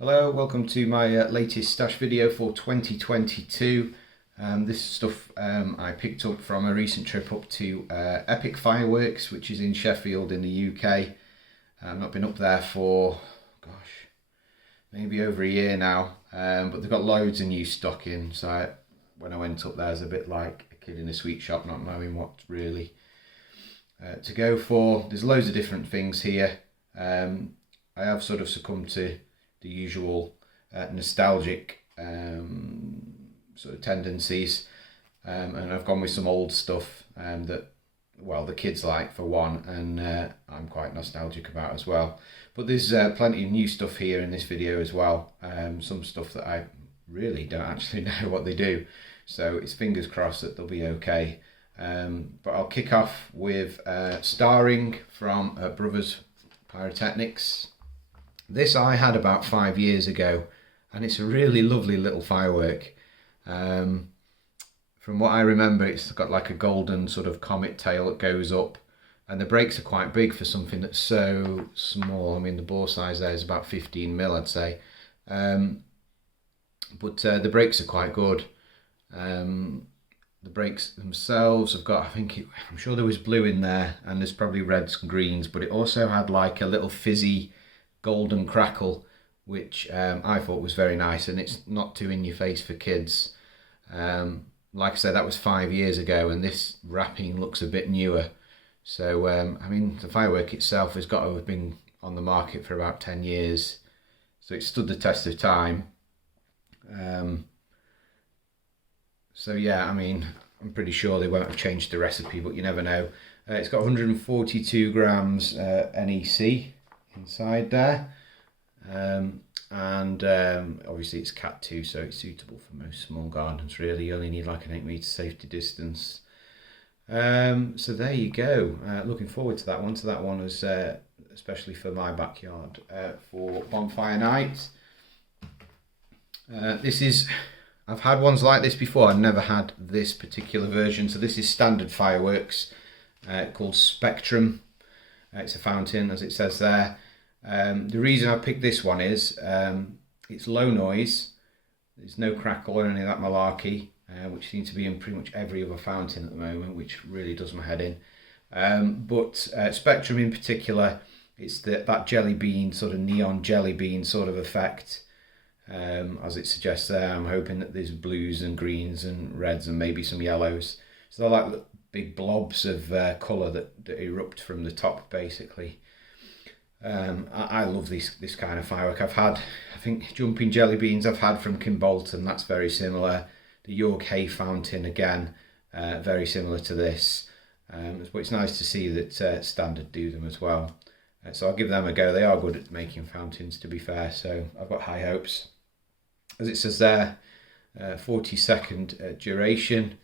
Hello, welcome to my latest stash video for 2022. This stuff I picked up from a recent trip up to Epic Fireworks, which is in Sheffield in the UK. I've not been up there for, gosh, maybe over a year now, but they've got loads of new stock in, so when I went up there, I was a bit like a kid in a sweet shop, not knowing what really to go for. There's loads of different things here. I have sort of succumbed to the usual nostalgic sort of tendencies, and I've gone with some old stuff that, well, the kids like for one, and I'm quite nostalgic about as well. But there's plenty of new stuff here in this video as well, some stuff that I really don't actually know what they do, so it's fingers crossed that they'll be okay. But I'll kick off with Starring from Brothers Pyrotechnics. This I had about 5 years ago, and it's a really lovely little firework. From what I remember, it's got like a golden sort of comet tail that goes up, and the brakes are quite big for something that's so small. I mean, the bore size there is about 15mm, I'd say. But the brakes are quite good. The brakes themselves have got, I'm sure there was blue in there, and there's probably reds and greens, but it also had like a little fizzy golden crackle, which I thought was very nice, and it's not too in your face for kids. Like I said, that was 5 years ago, and this wrapping looks a bit newer. So I mean, the firework itself has got to have been on the market for about 10 years, so it stood the test of time. So yeah, I mean, I'm pretty sure they won't have changed the recipe, but you never know. It's got 142 grams NEC inside there, and obviously it's Cat 2, so it's suitable for most small gardens really. You only need like an 8 metre safety distance. So there you go. Looking forward to that one. So that one was especially for my backyard for bonfire night. I've had ones like this before. I've never had this particular version. So this is standard fireworks called Spectrum. It's a fountain, as it says there. The reason I picked this one is it's low noise. There's no crackle or any of that malarkey, which seems to be in pretty much every other fountain at the moment, which really does my head in. But Spectrum in particular, it's that jelly bean, sort of neon jelly bean sort of effect, as it suggests there. I'm hoping that there's blues and greens and reds and maybe some yellows. So they're like big blobs of colour that erupt from the top, basically. I love this kind of firework. I've had, I think, jumping jelly beans I've had from Kimbolton. That's very similar. The York Hay fountain, again, very similar to this. But it's nice to see that Standard do them as well. So I'll give them a go. They are good at making fountains, to be fair, so I've got high hopes. As it says there, 40-second duration,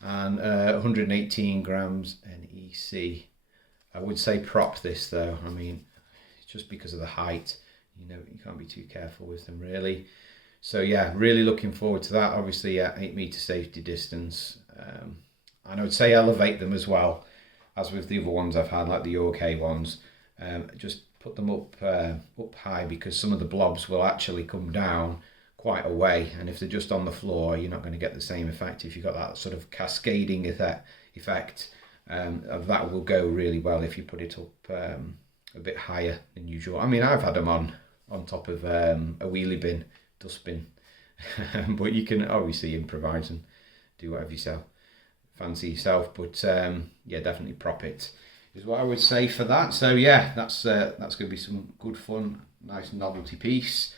and 118 grams NEC. I would say prop this though. I mean, just because of the height, you can't be too careful with them really. So yeah, really looking forward to that. Obviously, 8 metre safety distance. And I would say elevate them as well, as with the other ones I've had, like the York Hay ones. Just put them up high, because some of the blobs will actually come down quite a way, and if they're just on the floor, you're not going to get the same effect. If you've got that sort of cascading effect, that will go really well if you put it up a bit higher than usual. I mean, I've had them on top of a wheelie bin, dustbin, but you can obviously improvise and do whatever you fancy yourself. But yeah, definitely prop it is what I would say for that. So yeah, that's going to be some good fun, nice novelty piece.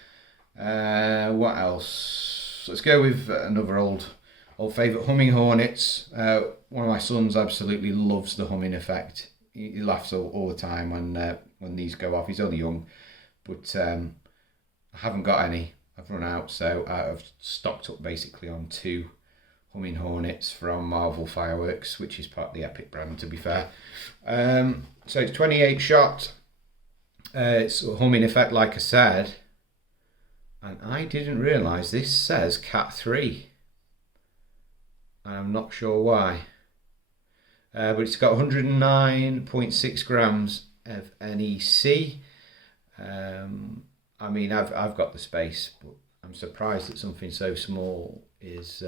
What else? Let's go with another old favourite, humming Hornets. One of my sons absolutely loves the humming effect. He laughs all the time when these go off. He's only young, but I haven't got any. I've run out, so I've stocked up basically on 2 humming Hornets from Marvel Fireworks, which is part of the Epic brand, to be fair. So it's 28 shot. It's a humming effect, like I said. And I didn't realise this says Cat 3. I'm not sure why. But it's got 109.6 grams of NEC. I'm I mean, I've got the space, but I'm surprised that something so small is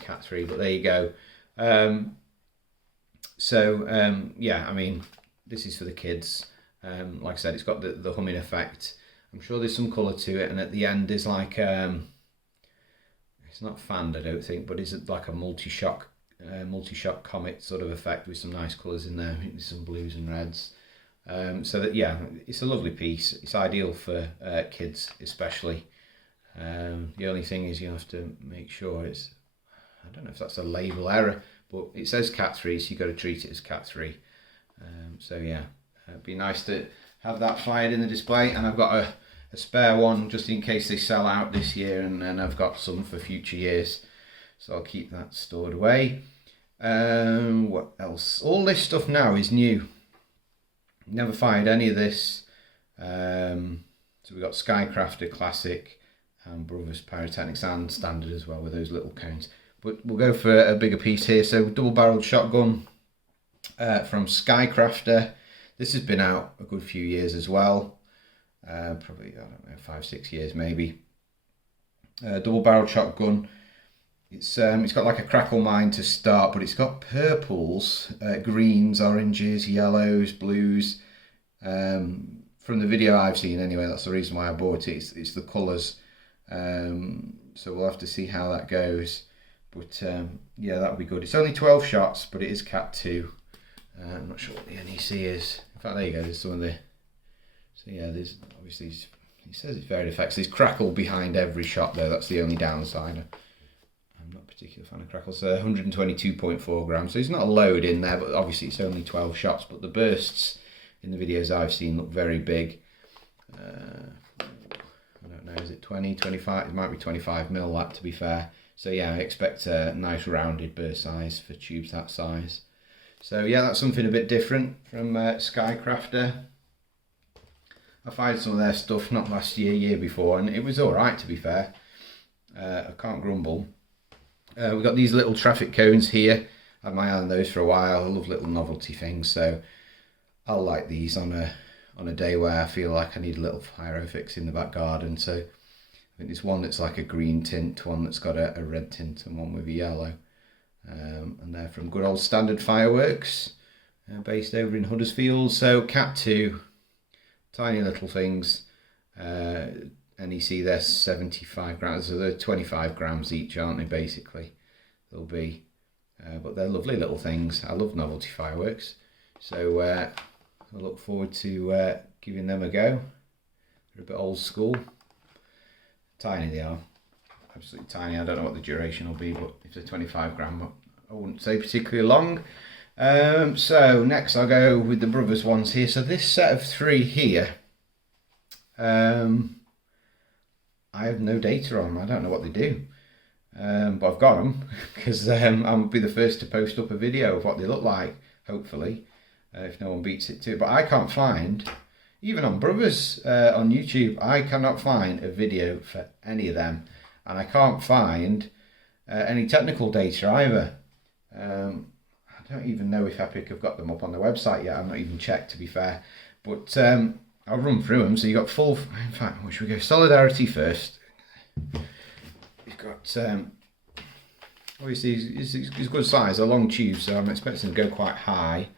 cat free. But there you go. Yeah, I mean, this is for the kids. Like I said, it's got the humming effect. I'm sure there's some colour to it, and at the end is like it's not fanned, I don't think, but it's like a multi-shock comet sort of effect with some nice colours in there, some blues and reds. So that, yeah, it's a lovely piece. It's ideal for kids especially. The only thing is you have to make sure it's, I don't know if that's a label error, but it says cat free, so you've got to treat it as cat free. So yeah, it'd be nice to have that fired in the display, and I've got a spare one just in case they sell out this year, and then I've got some for future years, so I'll keep that stored away. What else? All this stuff now is new. Never fired any of this. So we've got Skycrafter, Klasek and Brothers Pyrotechnics, and standard as well with those little cones. But we'll go for a bigger piece here. So double-barreled shotgun from Skycrafter. This has been out a good few years as well. Probably, I don't know, 5-6 years maybe. Double-barreled shotgun. It's got like a crackle mine to start, but it's got purples, greens, oranges, yellows, blues. From the video I've seen anyway, that's the reason why I bought it. It's the colours. So we'll have to see how that goes. But yeah, that'll be good. It's only 12 shots, but it is Cat 2. I'm not sure what the NEC is. In fact, there you go. There's some of the. So yeah, there's obviously. He says it's varied effects. There's crackle behind every shot though. That's the only downside. I'm not a particular fan of crackle. So 122.4 grams. So there's not a load in there, but obviously it's only 12 shots. But the bursts in the videos I've seen look very big. I don't know. Is it 20, 25? It might be 25 mil. That, to be fair. So yeah, I expect a nice rounded burst size for tubes that size. So yeah, that's something a bit different from Skycrafter. I fired some of their stuff not last year, year before, and it was alright, to be fair. I can't grumble. We've got these little traffic cones here. I've had my eye on those for a while. I love little novelty things, so I'll like these on a day where I feel like I need a little pyro fix in the back garden. So I think there's one that's like a green tint, one that's got a red tint, and one with a yellow. And they're from good old Standard Fireworks, based over in Huddersfield. So Cat 2, tiny little things. NEC, they're 75 grams, so they're 25 grams each, aren't they, basically? They'll be, but they're lovely little things. I love novelty fireworks, so I look forward to giving them a go. They're a bit old school. Tiny they are. Absolutely tiny. I don't know what the duration will be, but if they're 25 gram, I wouldn't say particularly long. So next I'll go with the Brothers ones here. So this set of 3 here, I have no data on them. I don't know what they do, but I've got them because I'll be the first to post up a video of what they look like, hopefully, if no one beats it too. But I can't find, even on Brothers on YouTube, I cannot find a video for any of them. And I can't find any technical data either. I don't even know if Epic have got them up on their website yet. I've not even checked, to be fair. But I'll run through them. So you've got full... In fact, where should we go? Solidarity first. You've got... obviously, it's good size. A long tube, so I'm expecting to go quite high.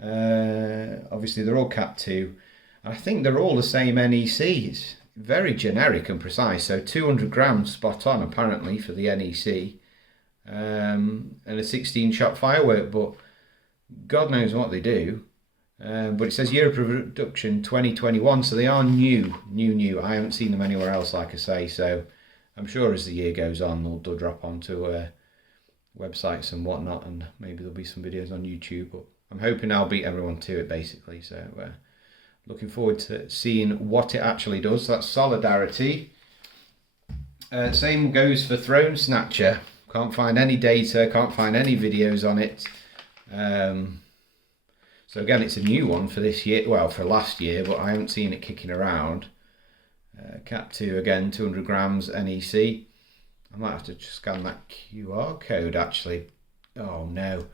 Obviously, they're all Cat 2. I think they're all the same NECs. Very generic and precise, so 200 grams spot on apparently for the NEC, and a 16 shot firework, but God knows what they do. But it says year of production 2021, so they are new. I haven't seen them anywhere else, like I say, so I'm sure as the year goes on they'll drop onto websites and whatnot, and maybe there'll be some videos on YouTube, but I'm hoping I'll beat everyone to it basically, so looking forward to seeing what it actually does. So that's Solidarity. Same goes for Throne Snatcher. Can't find any data, can't find any videos on it. So again, it's a new one for this year, well, for last year, but I haven't seen it kicking around. Cat 2 again, 200 grams NEC. I might have to scan that QR code actually. Oh no.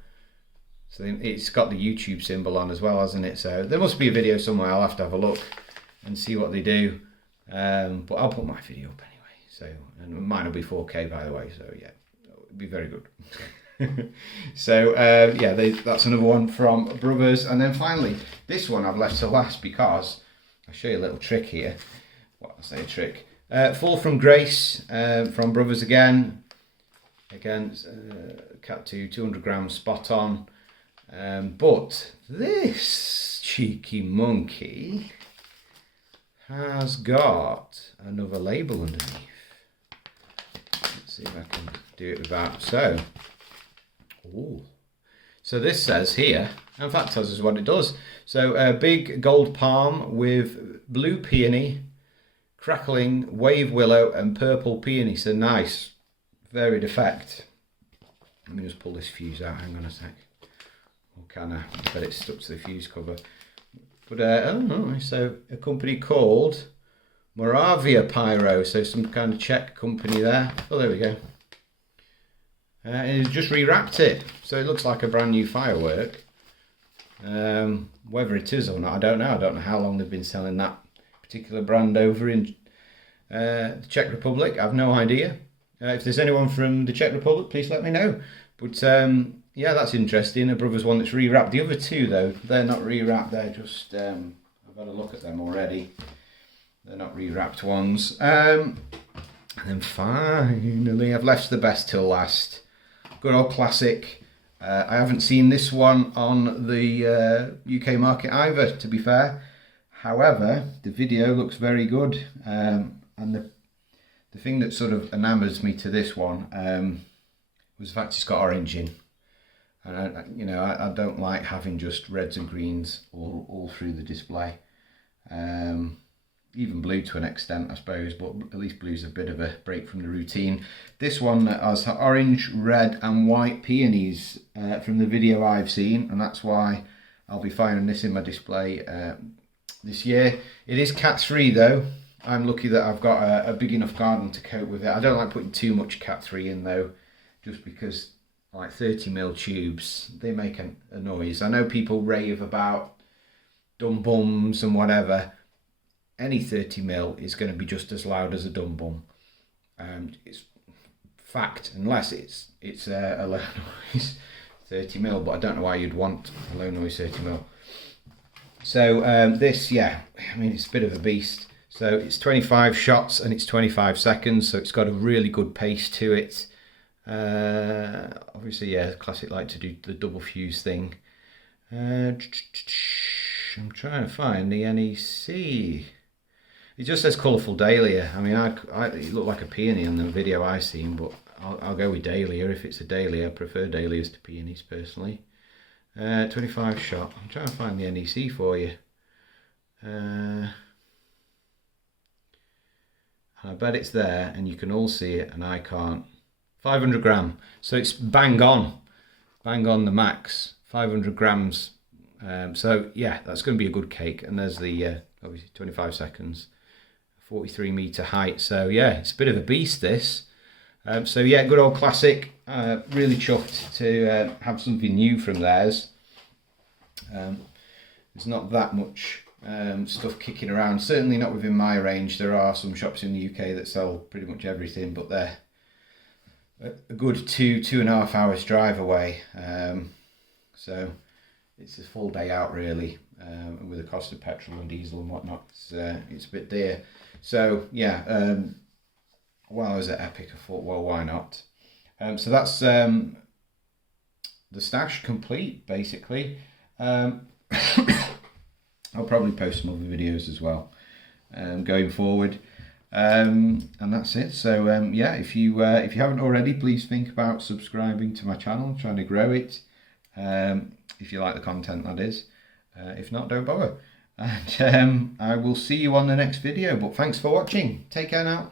So it's got the YouTube symbol on as well, hasn't it? So there must be a video somewhere. I'll have to have a look and see what they do. But I'll put my video up anyway. So, and mine will be 4K, by the way. So yeah, it'll be very good. So yeah, that's another one from Brothers. And then finally, this one I've left to last because I'll show you a little trick here. What I say, a trick. Fall from Grace from Brothers again. Again, Cat 2, 200 grams, spot on. But this cheeky monkey has got another label underneath. Let's see if I can do it without. So this says here, in fact tells us what it does. So a big gold palm with blue peony, crackling wave willow and purple peony. So nice, varied effect. Let me just pull this fuse out, hang on a sec. Or can I? I bet it's stuck to the fuse cover. But oh, so a company called Moravia Pyro, so some kind of Czech company there. Oh, there we go. And it's just rewrapped it, so it looks like a brand new firework. Whether it is or not, I don't know. I don't know how long they've been selling that particular brand over in the Czech Republic. I've no idea. If there's anyone from the Czech Republic, please let me know. But yeah, that's interesting. A Brothers one that's rewrapped. The other two, though, they're not rewrapped. They're just, I've had a look at them already. They're not rewrapped ones. And then finally, I've left the best till last. Good old classic. I haven't seen this one on the UK market either, to be fair. However, the video looks very good. And the thing that sort of enamors me to this one was the fact it's got orange in. And you know, I don't like having just reds and greens all through the display. Even blue to an extent, I suppose, but at least blue's a bit of a break from the routine. This one has orange, red and white peonies from the video I've seen, and that's why I'll be firing this in my display this year. It is Cat 3 though. I'm lucky that I've got a big enough garden to cope with it. I don't like putting too much Cat 3 in though, just because like 30mm tubes, they make a noise. I know people rave about dum bums and whatever. Any 30mm is going to be just as loud as a dum bum. It's fact, unless it's a low noise 30mm, but I don't know why you'd want a low noise 30mm. So this, yeah, I mean, it's a bit of a beast. So it's 25 shots and it's 25 seconds, so it's got a really good pace to it. Obviously, yeah, Classic like to do the double fuse thing. I'm trying to find the NEC. It just says colourful dahlia. I mean, it looked like a peony on the video I seen, but I'll go with dahlia. If it's a dahlia, I prefer dahlias to peonies personally. 25 shot. I'm trying to find the NEC for you. I bet it's there, and you can all see it, and I can't. 500 gram. So it's bang on the max. 500 grams. So yeah, that's going to be a good cake. And there's the obviously 25 seconds. 43 meter height, so yeah, it's a bit of a beast this. So yeah, good old Classic. Really chuffed to have something new from theirs. There's not that much stuff kicking around, certainly not within my range. There are some shops in the UK that sell pretty much everything, but they're a good 2.5 hours drive away. So it's a full day out really, with the cost of petrol and diesel and whatnot. It's a bit dear. So yeah, while I was at Epic, I thought, well, why not? So that's the stash complete, basically. I'll probably post some other videos as well going forward. And that's it. So yeah, if you haven't already, please think about subscribing to my channel. I'm trying to grow it. If you like the content, that is. If not, don't bother. And I will see you on the next video. But thanks for watching. Take care now.